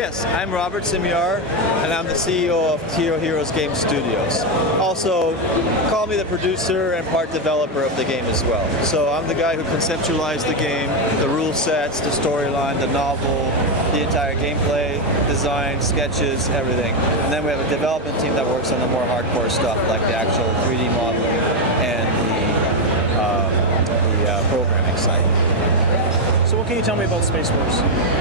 Yes, I'm Robert Simiar, and I'm the CEO of Hero Heroes Game Studios. Also, call me the producer and part developer of the game as well. So I'm the guy who conceptualized the game, the rule sets, the storyline, the novel, the entire gameplay, design, sketches, everything. And then we have a development team that works on the more hardcore stuff, like the actual 3D modeling and the programming side. So what can you tell me about Space Wars?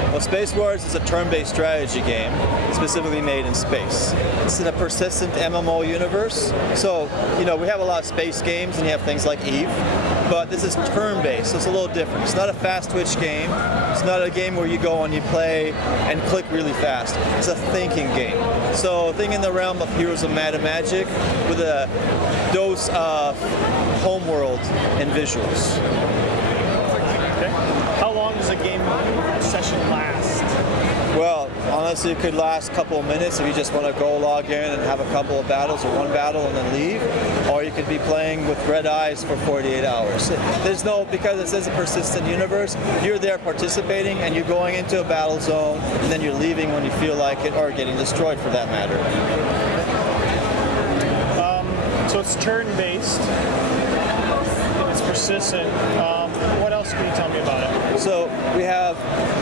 Well, Space Wars is a turn-based strategy game specifically made in space. It's in a persistent MMO universe. So, we have a lot of space games and you have things like Eve, but this is turn-based, so it's a little different. It's not a fast-twitch game. It's not a game where you go and you play and click really fast. It's a thinking game. So think in the realm of Heroes of Might and Magic with a dose of homeworld and visuals. How long does a game session last? Well, honestly, it could last a couple of minutes if you just want to go log in and have a couple of battles or one battle and then leave. Or you could be playing with red eyes for 48 hours. Because it says a persistent universe, you're there participating and you're going into a battle zone and then you're leaving when you feel like it or getting destroyed for that matter. So it's turn-based. It's persistent. What else can you tell me about it? So we have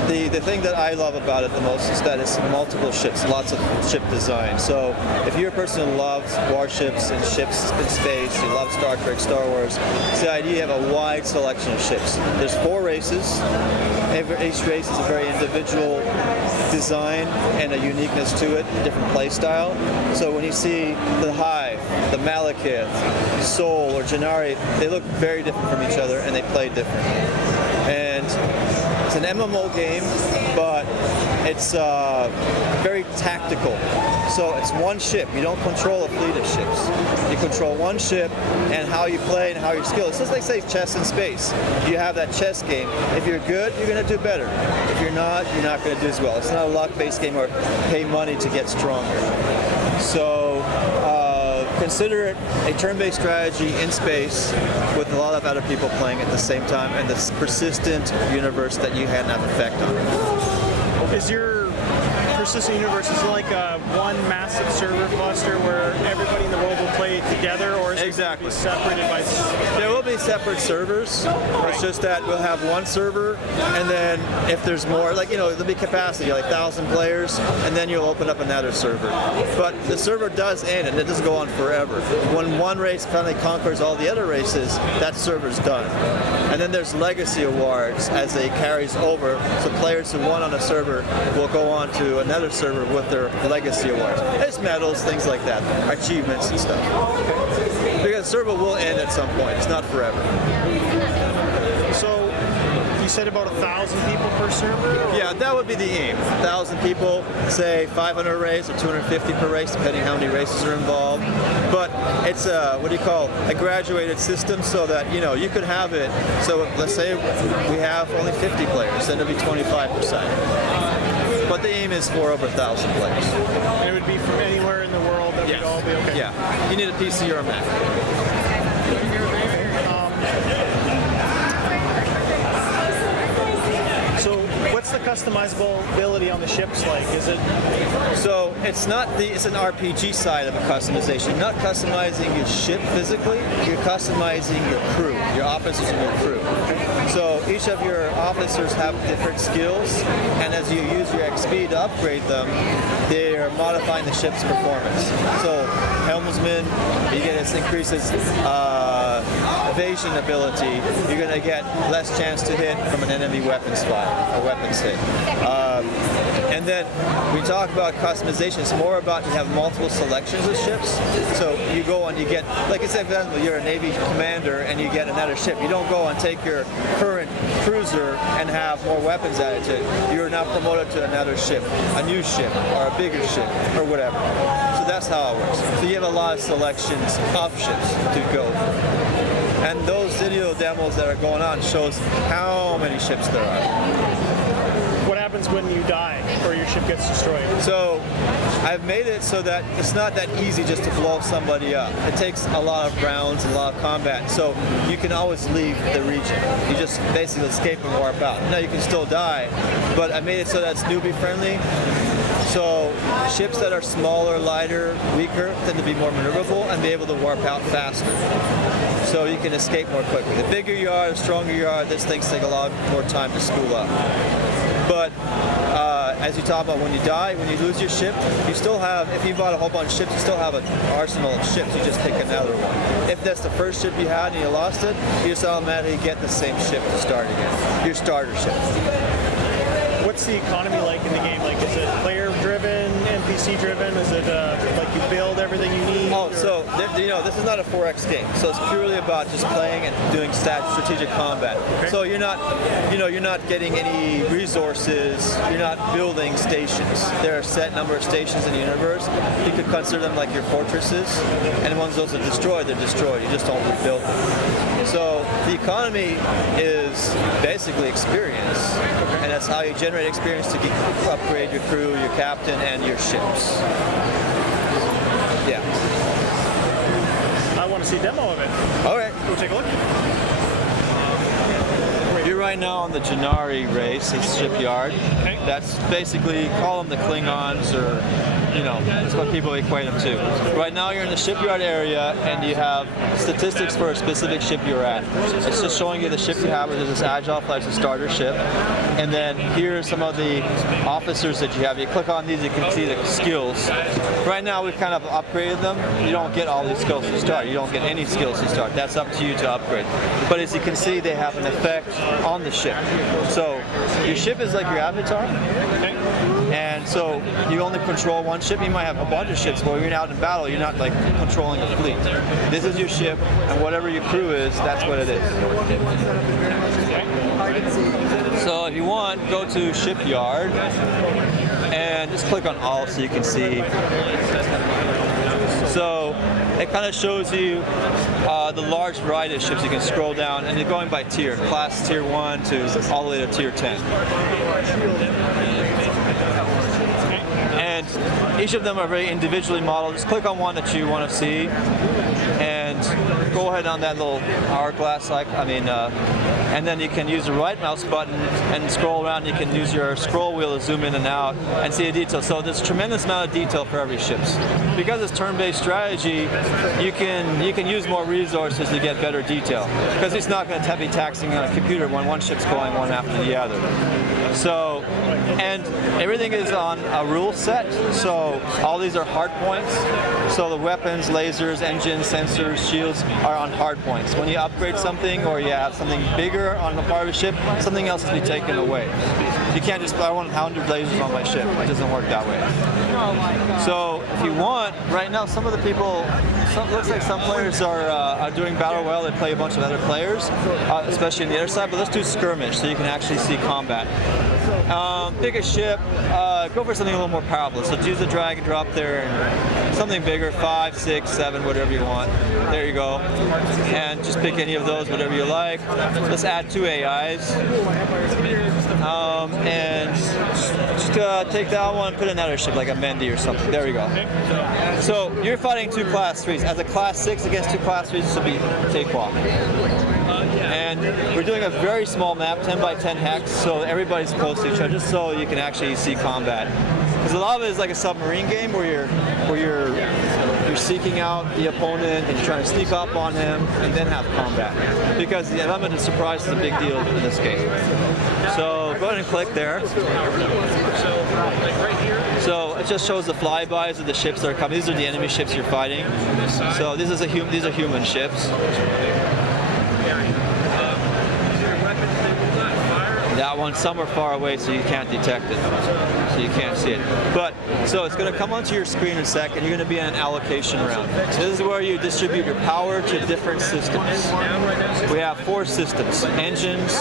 the thing that I love about it the most is that it's multiple ships, lots of ship design. So if you're a person who loves warships and ships in space, you love Star Trek, Star Wars, it's the idea you have a wide selection of ships. There's 4 races. Each race is a very individual design and a uniqueness to it, a different play style. So when you see the Hive, the Malekith, Sol, or Janari, they look very different from each other and they play differently. And it's an MMO game, but it's very tactical. So it's one ship. You don't control a fleet of ships. You control one ship and how you play and how your skill. It's just like, say, chess in space. You have that chess game. If you're good, you're going to do better. If you're not going to do as well. It's not a luck-based game or pay money to get stronger. So consider it a turn-based strategy in space with a lot of other people playing at the same time and this persistent universe that you had an effect on. Is your persistent universe like one massive server cluster where everybody in the world will play together, or is exactly. it separated by? There will be separate servers. Right. It's just that we'll have one server, and then if there's more, there'll be capacity, like 1,000 players, and then you'll open up another server. But the server does end, and it doesn't go on forever. When one race finally conquers all the other races, that server's done. And then there's legacy awards as it carries over, so players who won on a server will go on to another server with their legacy awards. There's medals, things like that, achievements and stuff. Because the server will end at some point. It's not forever. So you said about 1,000 people per server? Yeah, that would be the aim. 1,000 people, say 500 race or 250 per race, depending how many races are involved. But it's a graduated system so that, you could have it. So let's say we have only 50 players, then it'll be 25%. But the aim is for over 1,000 players. And it would be from anywhere in the world that we'd all be okay? Yeah. You need a PC or a Mac. So what's the customizability on the ships like? Is it? So it's an RPG side of a customization. Not customizing your ship physically, you're customizing your crew, your officers and your crew. So each of your officers have different skills, and as you use your XP to upgrade them, they are modifying the ship's performance. So helmsman, you get this increases evasion ability. You're going to get less chance to hit from an enemy weapons fire or weapons hit. And then we talk about customization. It's more about you have multiple selections of ships. So you go and you get, like I said, you're a Navy commander and you get another ship. You don't go and take your current cruiser and have more weapons added to it. You're now promoted to another ship, a new ship, or a bigger ship, or whatever. So that's how it works. So you have a lot of selections of ships to go for. And those video demos that are going on shows how many ships there are. What happens when you die or your ship gets destroyed? So I've made it so that it's not that easy just to blow somebody up. It takes a lot of rounds and a lot of combat. So you can always leave the region. You just basically escape and warp out. Now you can still die, but I made it so that it's newbie friendly. ships that are smaller, lighter, weaker tend to be more maneuverable and be able to warp out faster. So you can escape more quickly. The bigger you are, the stronger you are, these things take a lot more time to spool up. But as you talk about, when you die, when you lose your ship, you still have, if you bought a whole bunch of ships, you still have an arsenal of ships. You just pick another one. If that's the first ship you had and you lost it, you just automatically get the same ship to start again. Your starter ship. What's the economy like in the game? Like, is it player-driven, NPC-driven? Is it like you build everything you need? Oh, so this is not a 4X game. So it's purely about just playing and doing strategic combat. Okay. So you're not getting any resources. You're not building stations. There are a set number of stations in the universe. You could consider them like your fortresses. And once those are destroyed, they're destroyed. You just don't rebuild them. So the economy is basically experience, and that's how you generate experience to upgrade your crew, your captain, and your ships. Yeah. I want to see a demo of it. All right. Go take a look. You're right now on the Janari race, it's shipyard. Okay. That's basically, call them the Klingons, or that's what people equate them to. Right now you're in the shipyard area and you have statistics for a specific ship you're at. It's just showing you the ship you have, whether this Agile Flight's a starter ship. And then here are some of the officers that you have. You click on these, you can see the skills. Right now we've kind of upgraded them. You don't get all these skills to start. You don't get any skills to start. That's up to you to upgrade. But as you can see, they have an effect on the ship. So your ship is like your avatar. Okay. And so you only control one ship. You might have a bunch of ships, but when you're out in battle, you're not like controlling a fleet. This is your ship, and whatever your crew is, that's what it is. So if you want, go to shipyard and just click on all so you can see. So it kind of shows you the large variety of ships. You can scroll down, and you're going by tier, class tier 1 to all the way to tier 10. And each of them are very individually modeled. Just click on one that you want to see, and go ahead on that little hourglass, and then you can use the right mouse button and scroll around. You can use your scroll wheel to zoom in and out and see the detail. So there's a tremendous amount of detail for every ship. Because it's turn-based strategy, you can use more resources to get better detail. Because it's not going to be taxing on a computer when one ship's going one after the other. So, and everything is on a rule set. So all these are hard points. So the weapons, lasers, engines, sensors, shields are on hard points. When you upgrade something or you have something bigger on the part of a ship, something else will be taken away. You can't just, I want 100 lasers on my ship. It doesn't work that way. So if you want, right now some of the people, looks like some players are doing battle well. They play a bunch of other players, especially on the other side, but let's do skirmish so you can actually see combat. Biggest ship, go for something a little more powerful. So use the drag and drop there, and something bigger, 5, 6, 7, whatever you want. There you go. And just pick any of those, whatever you like. Let's add 2 AIs. And just take that one and put another ship, like a Mendy or something. There we go. So you're fighting 2 class 3s. As a class 6 against 2 class 3s, this would be cakewalk. And we're doing a very small map, 10 by 10 hex, so everybody's close to each other, just so you can actually see combat. Because a lot of it is like a submarine game where you're seeking out the opponent and you're trying to sneak up on him and then have combat. Because the element of surprise is a big deal in this game. So go ahead and click there. So it just shows the flybys of the ships that are coming. These are the enemy ships you're fighting. So these are human ships. That one, some are far away, so you can't detect it, so you can't see it. But, so it's going to come onto your screen in a second. You're going to be in an allocation round. So this is where you distribute your power to different systems. We have 4 systems: engines,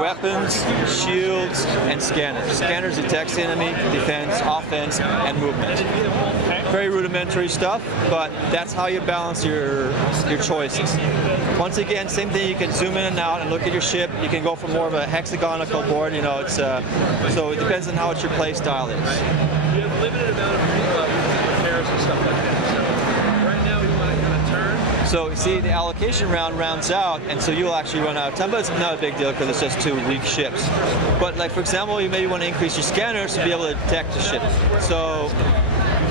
weapons, shields, and scanners. Scanners detects enemy, defense, offense, and movement. Very rudimentary stuff, but that's how you balance your choices. Once again, same thing, you can zoom in and out and look at your ship. You can go for more of a hexagonal board, it's so it depends on how your play style is. You have limited amount of repairs and stuff like that. So right now we want to kind of turn. So you see, the allocation round rounds out, and so you'll actually run out of time, but it's not a big deal because it's just 2 weak ships. But like, for example, you maybe want to increase your scanners to be able to detect the ship. So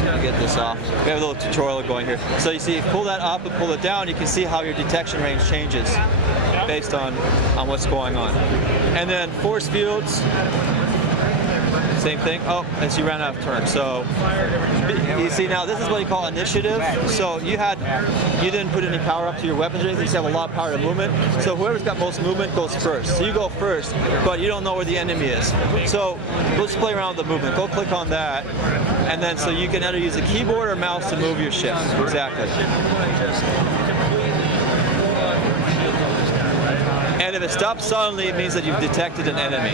Let me get this off. We have a little tutorial going here. So you see, pull that up and pull it down, you can see how your detection range changes based on what's going on. And then force fields, same thing. Oh, as you ran out of turn. So you see now, this is what you call initiative. So you didn't put any power up to your weapons or anything, so you have a lot of power to movement. So whoever's got most movement goes first. So you go first, but you don't know where the enemy is. So we'll just play around with the movement. Go click on that, and then so you can either use a keyboard or mouse to move your ship. Exactly. And if it stops suddenly, it means that you've detected an enemy.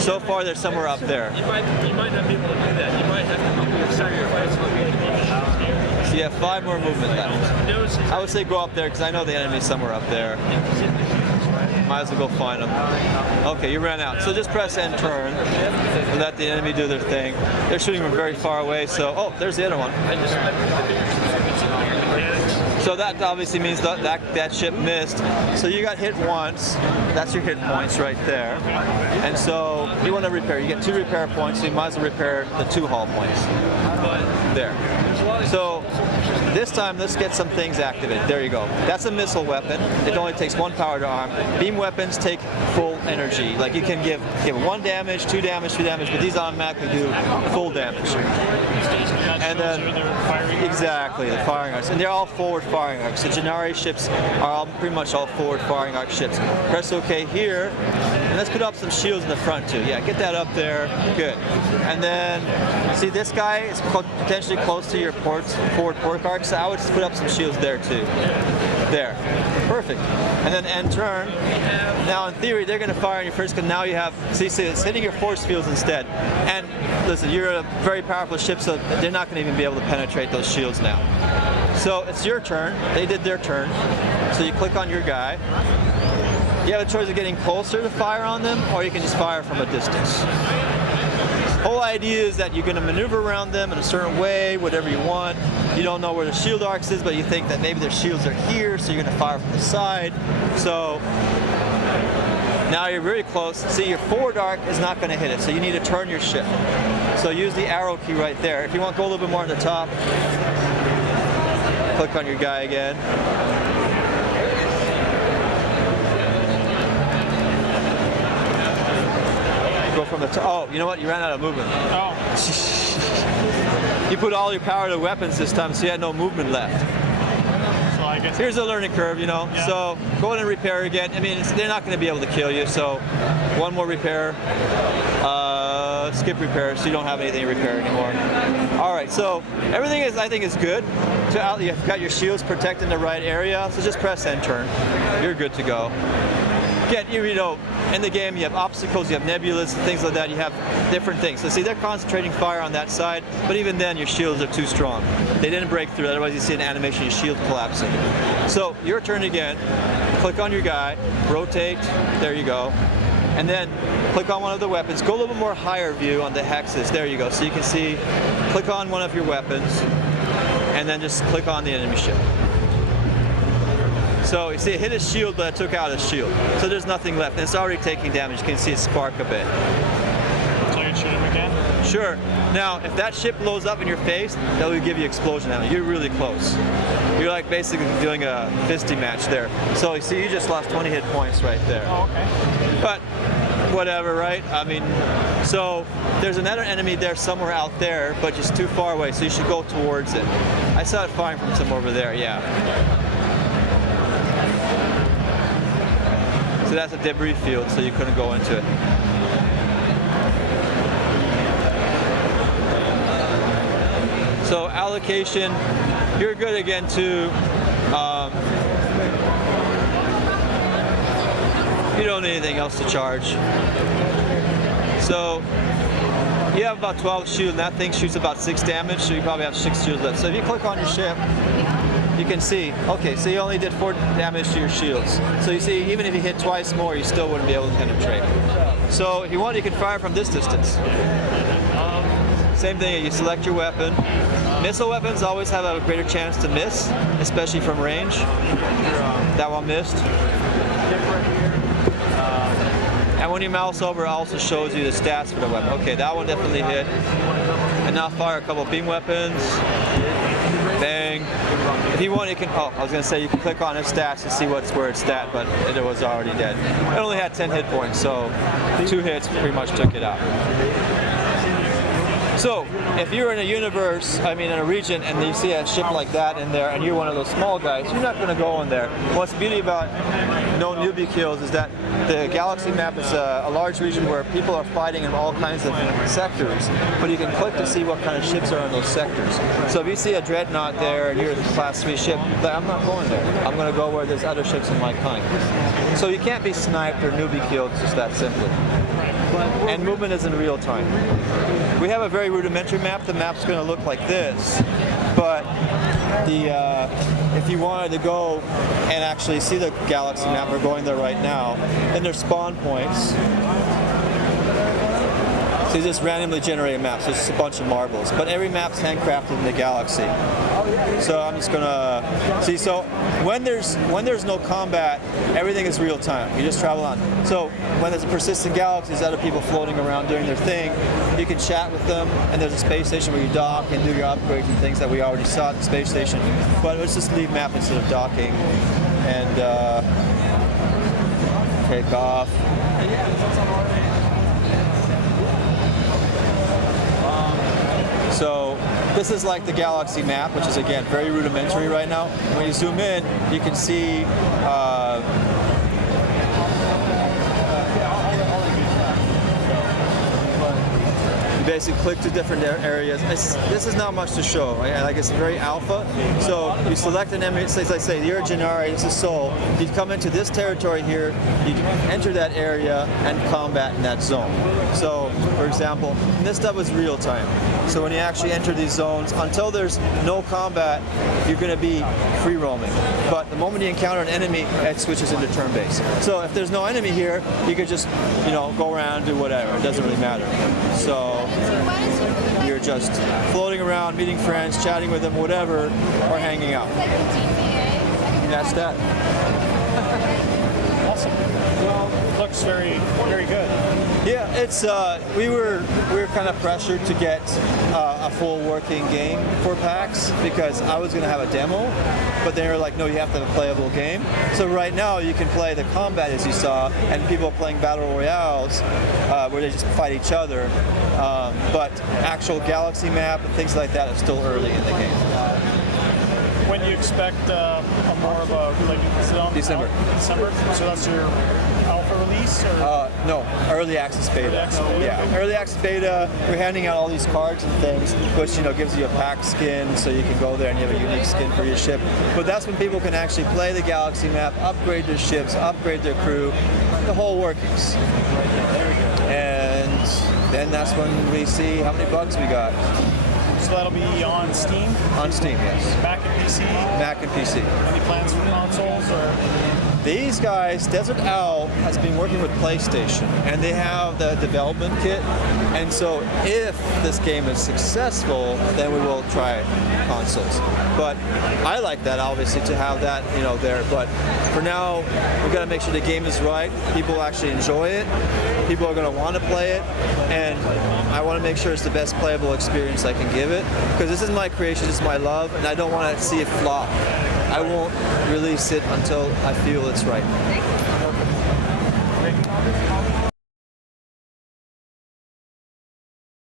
So far, they're somewhere up there. You might not be able to do that. You might have to sacrifice what So you have 5 more movement left. I would say go up there because I know the enemy's somewhere up there. Might as well go find them. Okay, you ran out. So just press N turn and let the enemy do their thing. They're shooting from very far away, so oh, there's the other one. So that obviously means that ship missed. So you got hit once. That's your hit points right there. And so you want to repair. You get 2 repair points, so you might as well repair the 2 hull points. There. So this time, let's get some things activated. There you go. That's a missile weapon. It only takes 1 power to arm. Beam weapons take full energy. Like you can give 1 damage, 2 damage, 3 damage, but these automatically do full damage. And then exactly the firing arcs, and they're all forward firing arcs. The Gennari ships are all pretty much all forward firing arc ships. Press OK here, and let's put up some shields in the front too. Yeah, get that up there. Good. And then see this guy is potentially close to your forward port arc, so I would just put up some shields there too. There. Perfect. And then end turn. Now in theory they're going to fire on you first because now you have, see it's hitting your force fields instead. And listen, you're a very powerful ship, so they're not going to even be able to penetrate those shields now. So it's your turn. They did their turn. So you click on your guy. You have a choice of getting closer to fire on them, or you can just fire from a distance. Whole idea is that you're going to maneuver around them in a certain way, whatever you want. You don't know where the shield arcs is, but you think that maybe their shields are here, so you're going to fire from the side. So now you're very close. See, your forward arc is not going to hit it, so you need to turn your ship. So use the arrow key right there. If you want to go a little bit more on the top, click on your guy again. Go from the top. Oh, you know what? You ran out of movement. Oh. You put all your power to weapons this time, so you had no movement left. So I guess Here's a learning curve, you know. Yeah. So go in and repair again. I mean, they're not going to be able to kill you, so 1 more repair. Skip repair, so you don't have anything to repair anymore. All right, so everything is, I think, is good. You've got your shields protecting the right area, so just press N turn. You're good to go. Again, you know, in the game you have obstacles, you have nebulas, things like that. You have different things. So see, they're concentrating fire on that side, but even then your shields are too strong. They didn't break through, otherwise you see an animation of your shield collapsing. So your turn again. Click on your guy, rotate, there you go. And then click on one of the weapons. Go a little bit more higher view on the hexes. There you go. So you can see, click on one of your weapons, and then just click on the enemy ship. So you see it hit his shield, but it took out his shield. So there's nothing left. And it's already taking damage. You can see it spark a bit. So I can shoot him again? Sure. Now, if that ship blows up in your face, that will give you explosion damage. You're really close. You're like basically doing a fisty match there. So you see, you just lost 20 hit points right there. Oh, okay. But whatever, right? I mean, so there's another enemy there somewhere out there, but just too far away, so you should go towards it. I saw it firing from somewhere over there, yeah. So that's a debris field, so you couldn't go into it. So allocation, you're good again to, you don't need anything else to charge. So you have about 12 shields, and that thing shoots about 6 damage, so you probably have 6 shields left. So if you click on your ship, you can see, okay, so you only did 4 damage to your shields. So you see, even if you hit twice more, you still wouldn't be able to penetrate. So if you want, you can fire from this distance. Same thing, you select your weapon. Missile weapons always have a greater chance to miss, especially from range. That one missed. And when you mouse over, it also shows you the stats for the weapon. Okay, that one definitely hit. and now fire a couple beam weapons. Bang. If you want, you can, oh, I was going to say you can click on its stats to see where it's at, but it was already dead. It only had 10 hit points, so 2 hits pretty much took it out. So, if you're in a universe, I mean in a region, and you see a ship like that in there, and you're one of those small guys, you're not going to go in there. What's the beauty about no newbie kills is that the galaxy map is a large region where people are fighting in all kinds of sectors, but you can click to see what kind of ships are in those sectors. So if you see a dreadnought there, and you're a class 3 ship, like, I'm not going there. I'm going to go where there's other ships of my kind. So you can't be sniped or newbie killed just that simply. And movement is in real time. We have a very rudimentary map. The map's going to look like this, but if you wanted to go and actually see the galaxy map, we're going there right now, and there's spawn points. So you just randomly generate maps. There's just a bunch of marbles, but every map's handcrafted in the galaxy. So I'm just gonna see. So when there's no combat, everything is real time. You just travel on. So when there's a persistent galaxy, there's other people floating around doing their thing. You can chat with them, and there's a space station where you dock and do your upgrades and things that we already saw at the space station. But let's just leave map instead of docking and take off. So this is like the galaxy map, which is again very rudimentary right now. When you zoom in, you can see you basically click to different areas. This is not much to show. Like it's very alpha. So you select an enemy. Let's say you're a Gennari, this is Sol. You come into this territory here. You enter that area and combat in that zone. So, for example, this stuff is real time. So when you actually enter these zones, until there's no combat, you're going to be free roaming. But the moment you encounter an enemy, it switches into turn-based. So if there's no enemy here, you could just, go around, do whatever. It doesn't really matter. So you're just floating around, meeting friends, chatting with them, whatever, or hanging out. And that's that. Awesome. Well, it looks very, very good. Yeah, it's we were kind of pressured to get a full working game for PAX because I was going to have a demo, but they were like, no, you have to have a playable game. So right now you can play the combat as you saw, and people are playing battle royales where they just fight each other. But actual galaxy map and things like that are still early in the game. When do you expect more of a December? December. So that's your alpha release, or no, early access beta. Yeah, early access beta. We're handing out all these cards and things, which gives you a pack skin, so you can go there and you have a unique skin for your ship. But that's when people can actually play the galaxy map, upgrade their ships, upgrade their crew, the whole workings. And then that's when we see how many bugs we got. So that'll be on Steam? On Steam, yes. Mac and PC? Mac and PC. Any plans for consoles, or? These guys, Desert Owl has been working with PlayStation, and they have the development kit. And so if this game is successful, then we will try consoles. But I like that, obviously, to have that, there. But for now, we've got to make sure the game is right. People actually enjoy it. People are going to want to play it. And I want to make sure it's the best playable experience I can give it. Because this is my creation, this is my love, and I don't want to see it flop. I won't release it until I feel it's right.